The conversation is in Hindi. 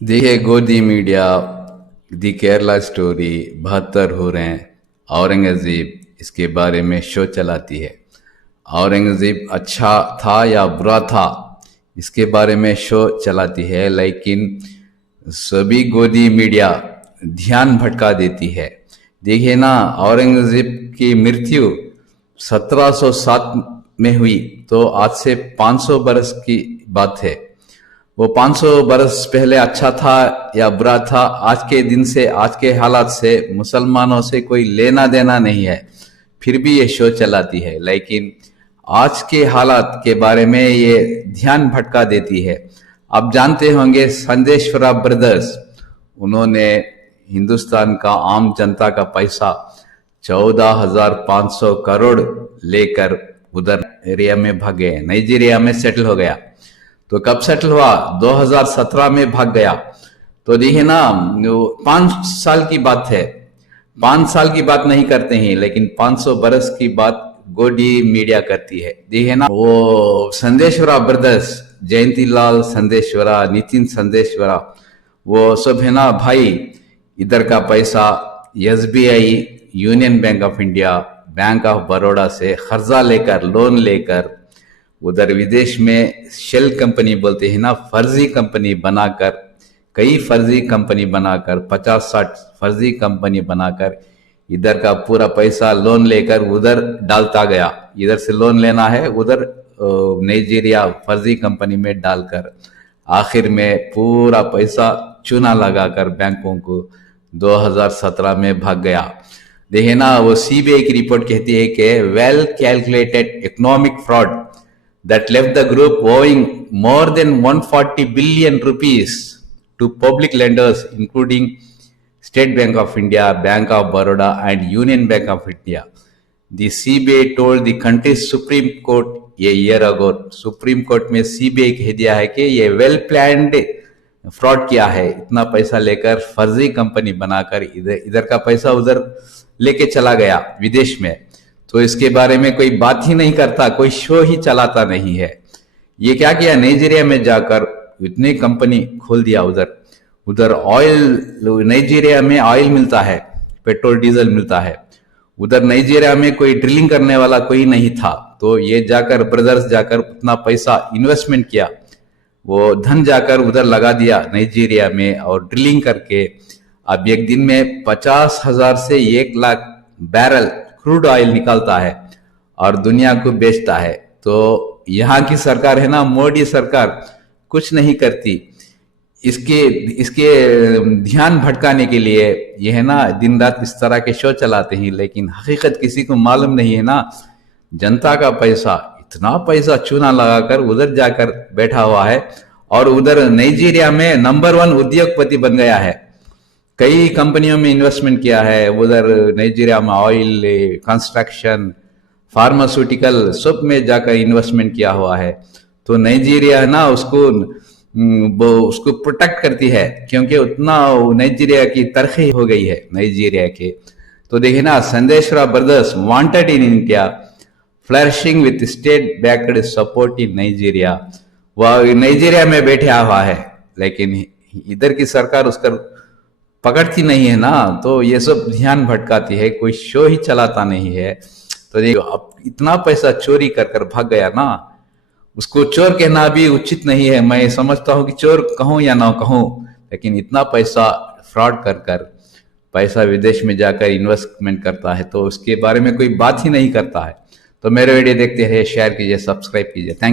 देखिए गोदी मीडिया दी केरला स्टोरी 72 हो रहे हैं। औरंगज़ेब इसके बारे में शो चलाती है। औरंगज़ेब अच्छा था या बुरा था इसके बारे में शो चलाती है, लेकिन सभी गोदी मीडिया ध्यान भटका देती है। देखिए ना, औरंगज़ेब की मृत्यु 1707 में हुई, तो आज से 500 बरस की बात है। वो 500 बरस पहले अच्छा था या बुरा था, आज के दिन से, आज के हालात से मुसलमानों से कोई लेना देना नहीं है, फिर भी ये शो चलाती है। लेकिन आज के हालात के बारे में ये ध्यान भटका देती है। आप जानते होंगे संदेश्वरा ब्रदर्स, उन्होंने हिंदुस्तान का आम जनता का पैसा 14,500 करोड़ लेकर उधर एरिया में भाग गए, नाइजीरिया में सेटल हो गया। तो कब सेटल हुआ? 2017 में भाग गया। तो देखिए ना, 5 साल की बात है। 5 साल की बात नहीं करते हैं, लेकिन 500 बरस की बात गोदी मीडिया करती है। देखिए ना, वो संदेश्वरा ब्रदर्स, जयंती लाल संदेश्वरा, नितिन संदेश्वरा, वो सब है ना भाई, इधर का पैसा SBI, union bank of India, bank of Baroda से कर्जा लेकर, लोन लेकर, उधर विदेश में शेल कंपनी बोलते हैं ना, फर्जी कंपनी बनाकर, कई फर्जी कंपनी बनाकर, 50-60 फर्जी कंपनी बनाकर इधर का पूरा पैसा लोन लेकर उधर डालता गया। इधर से लोन लेना है, उधर नाइजीरिया फर्जी कंपनी में डालकर आखिर में पूरा पैसा चूना लगाकर बैंकों को 2017 में भाग गया। देखिए ना, वो CBI की रिपोर्ट कहती है कि well calculated economic fraud that left the group owing more than 140 billion rupees to public lenders, including State Bank of India, Bank of Baroda, and Union Bank of India. The CBI told the country's Supreme Court a year ago. Supreme Court में CBI कह दिया है कि ये वेल प्लान्ड फ्रॉड किया है, इतना पैसा लेकर फर्जी कंपनी बनाकर इधर का पैसा उधर लेके चला गया विदेश में। तो इसके बारे में कोई बात ही नहीं करता, कोई शो ही चलाता नहीं है। ये क्या किया, नाइजीरिया में जाकर इतनी कंपनी खोल दिया। उधर ऑयल, नाइजीरिया में ऑयल मिलता है, पेट्रोल डीजल मिलता है। उधर नाइजीरिया में कोई ड्रिलिंग करने वाला कोई नहीं था, तो ये जाकर ब्रदर्स जाकर उतना पैसा इन्वेस्टमेंट किया, वो धन जाकर उधर लगा दिया नाइजीरिया में, और ड्रिलिंग करके अब एक दिन में 50,000 से 1 लाख बैरल क्रूड ऑयल निकालता है और दुनिया को बेचता है। तो यहाँ की सरकार है ना, मोदी सरकार, कुछ नहीं करती। इसके ध्यान भटकाने के लिए ये है ना, दिन रात इस तरह के शो चलाते हैं, लेकिन हकीकत किसी को मालूम नहीं है ना। जनता का पैसा, इतना पैसा चूना लगाकर उधर जाकर बैठा हुआ है, और उधर नाइजीरिया में नंबर 1 उद्योगपति बन गया है। कई कंपनियों में इन्वेस्टमेंट किया है उधर नाइजीरिया में, ऑयल, कंस्ट्रक्शन, फार्मास्यूटिकल, सब में जाकर इन्वेस्टमेंट किया हुआ है। तो नाइजीरिया ना उसको प्रोटेक्ट करती है, क्योंकि उतना नाइजीरिया की तरक्की हो गई है नाइजीरिया के। तो देखिए ना, Sandesara brothers wanted in India, flourishing with state backed support in Nigeria. वह नाइजीरिया में बैठा हुआ है, लेकिन इधर की सरकार उसका पकड़ती नहीं है ना, तो ये सब ध्यान भटकाती है, कोई शो ही चलाता नहीं है। तो देखो, अब इतना पैसा चोरी कर कर भाग गया ना, उसको चोर कहना भी उचित नहीं है। मैं समझता हूं कि चोर कहूं या ना कहूं, लेकिन इतना पैसा फ्रॉड कर कर पैसा विदेश में जाकर इन्वेस्टमेंट करता है, तो उसके बारे में कोई बात ही नहीं करता है। तो मेरे वीडियो देखते रहिए, शेयर कीजिए, सब्सक्राइब कीजिए। Thank you.